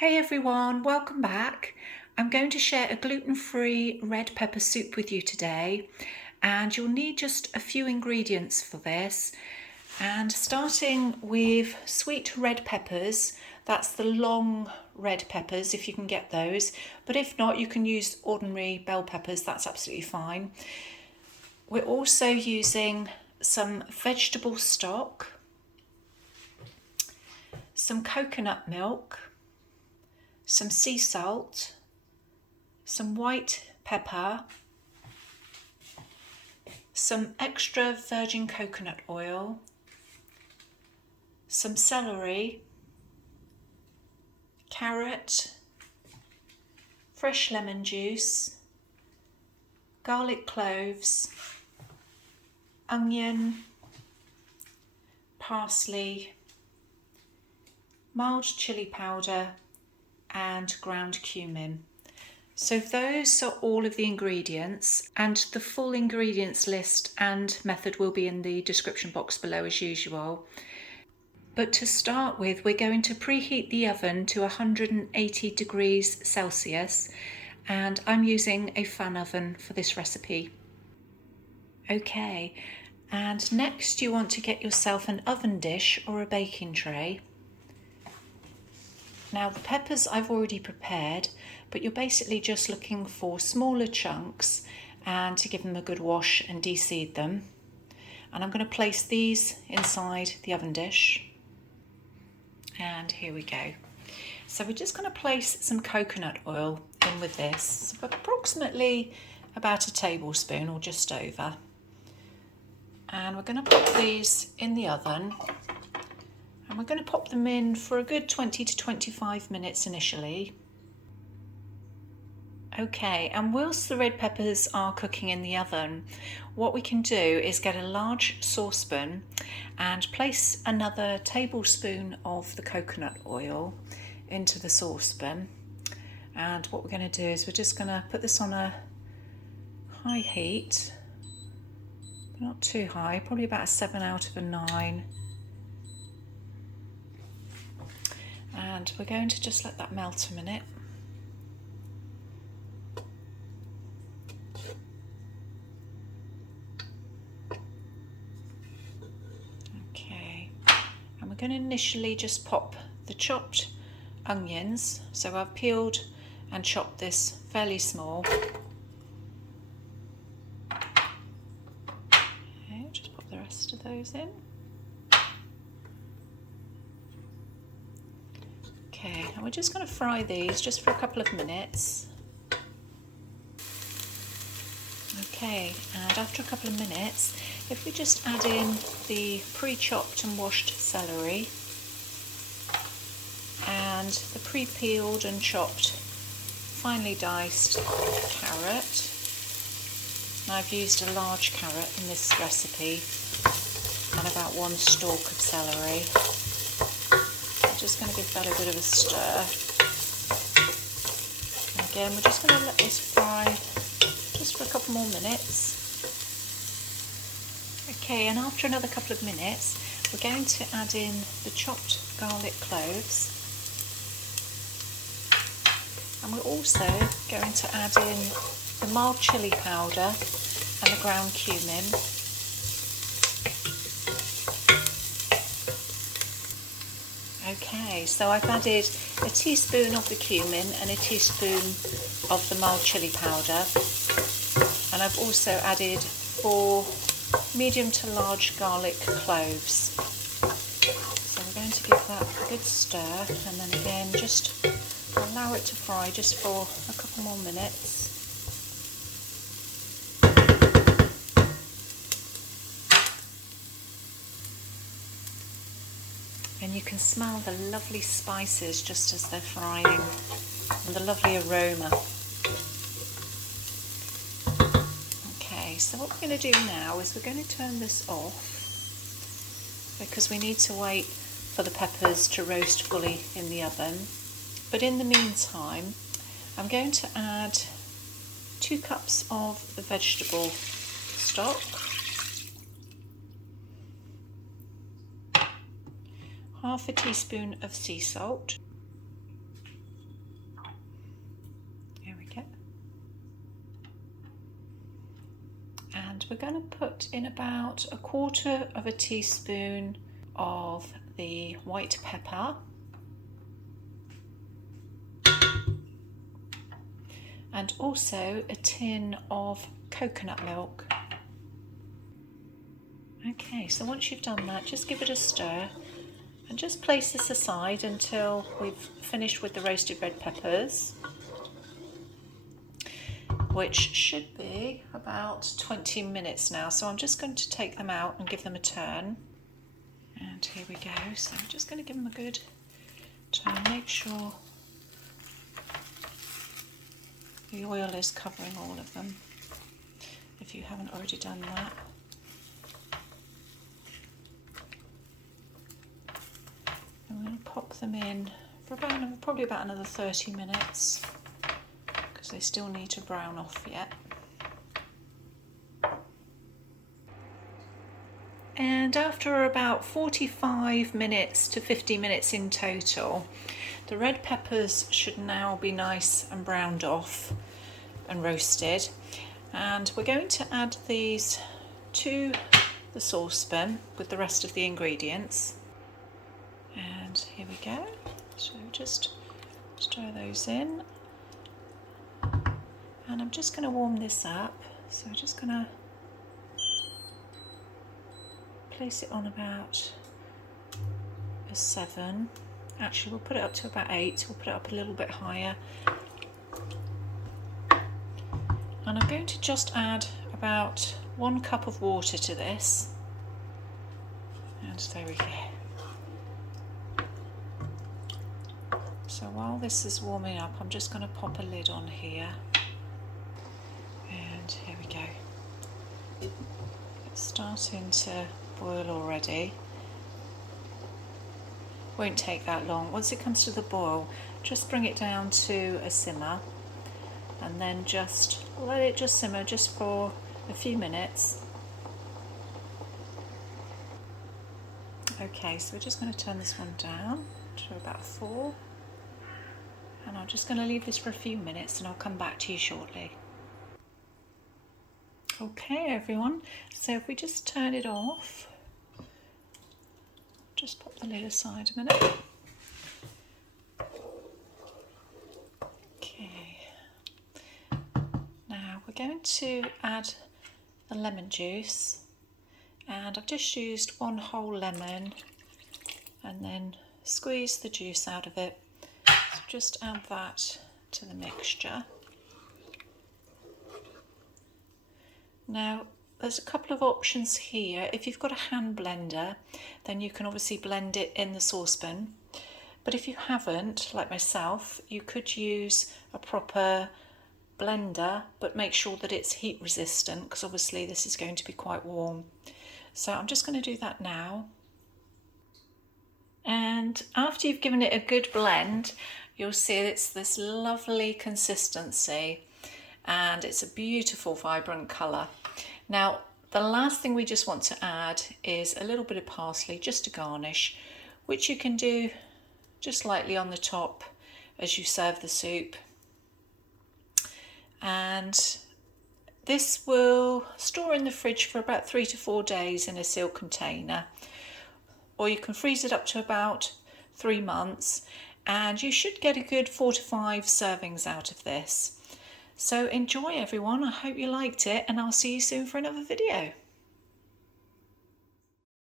Hey everyone, welcome back. I'm going to share a gluten-free red pepper soup with you today, and you'll need just a few ingredients for this. And starting with sweet red peppers, that's the long red peppers if you can get those, but if not, you can use ordinary bell peppers, that's absolutely fine. We're also using some vegetable stock, some coconut milk, some sea salt, some white pepper, some extra virgin coconut oil, some celery, carrot, fresh lemon juice, garlic cloves, onion, parsley, mild chilli powder, and ground cumin. So those are all of the ingredients, and the full ingredients list and method will be in the description box below as usual. But to start with, we're going to preheat the oven to 180 degrees Celsius, and I'm using a fan oven for this recipe. Okay, and next you want to get yourself an oven dish or a baking tray. Now the peppers I've already prepared, but you're basically just looking for smaller chunks and to give them a good wash and deseed them. And I'm going to place these inside the oven dish. And here we go. So we're just going to place some coconut oil in with this, approximately about a tablespoon or just over. And we're going to pop these in the oven. And we're going to pop them in for a good 20 to 25 minutes initially. Okay, and whilst the red peppers are cooking in the oven, what we can do is get a large saucepan and place another tablespoon of the coconut oil into the saucepan. And what we're going to do is we're just going to put this on a high heat, but not too high, probably about a 7 out of a 9. And we're going to just let that melt a minute. Okay, and we're going to initially just pop the chopped onions. So I've peeled and chopped this fairly small. Okay, just pop the rest of those in. Okay, and we're just going to fry these just for a couple of minutes. Okay, and after a couple of minutes, if we just add in the pre-chopped and washed celery and the pre-peeled and chopped, finely diced carrot. Now I've used a large carrot in this recipe and about 1 stalk of celery. Just going to give that a bit of a stir. And again, we're just going to let this fry just for a couple more minutes. Okay, and after another couple of minutes, we're going to add in the chopped garlic cloves. And we're also going to add in the mild chilli powder and the ground cumin. Okay, so I've added a teaspoon of the cumin and a teaspoon of the mild chilli powder, and I've also added 4 medium to large garlic cloves. So we're going to give that a good stir, and then again just allow it to fry just for a couple more minutes. And you can smell the lovely spices just as they're frying, and the lovely aroma. Okay, so what we're going to do now is we're going to turn this off because we need to wait for the peppers to roast fully in the oven. But in the meantime, I'm going to add 2 cups of the vegetable stock, half a teaspoon of sea salt, And we're going to put in about 1/4 teaspoon of the white pepper. And also a tin of coconut milk. Okay, so once you've done that, just give it a stir and just place this aside until we've finished with the roasted red peppers, which should be about 20 minutes now. So I'm just going to take them out and give them a turn. And here we go. So I'm just going to give them a good turn. Make sure the oil is covering all of them, if you haven't already done that. I'm going to pop them in for probably about another 30 minutes because they still need to brown off yet. And after about 45 minutes to 50 minutes in total, the red peppers should now be nice and browned off and roasted. And we're going to add these to the saucepan with the rest of the ingredients. And here we go. So just stir those in. And I'm just going to warm this up. So I'm just going to place it on about a 7. Actually, we'll put it up to about 8. We'll put it up a little bit higher. And I'm going to just add about 1 cup of water to this. And there we go. So while this is warming up, I'm just going to pop a lid on here. And here we go. It's starting to boil already. Won't take that long. Once it comes to the boil, just bring it down to a simmer and then just let it just simmer just for a few minutes. Okay, so we're just going to turn this one down to about 4. And I'm just going to leave this for a few minutes and I'll come back to you shortly. Okay everyone, so if we just turn it off, just pop the lid aside a minute. Okay, now we're going to add the lemon juice, and I've just used 1 whole lemon and then squeeze the juice out of it. So just add that to the mixture. Now there's a couple of options here. If you've got a hand blender, then you can obviously blend it in the saucepan. But if you haven't, like myself, you could use a proper blender, but make sure that it's heat resistant because obviously this is going to be quite warm. So I'm just going to do that now. And after you've given it a good blend, you'll see it's this lovely consistency and it's a beautiful vibrant colour. Now the last thing we just want to add is a little bit of parsley just to garnish, which you can do just lightly on the top as you serve the soup. And this will store in the fridge for about 3 to 4 days in a sealed container, or you can freeze it up to about 3 months, and you should get a good 4 to 5 servings out of this. So enjoy everyone, I hope you liked it, and I'll see you soon for another video.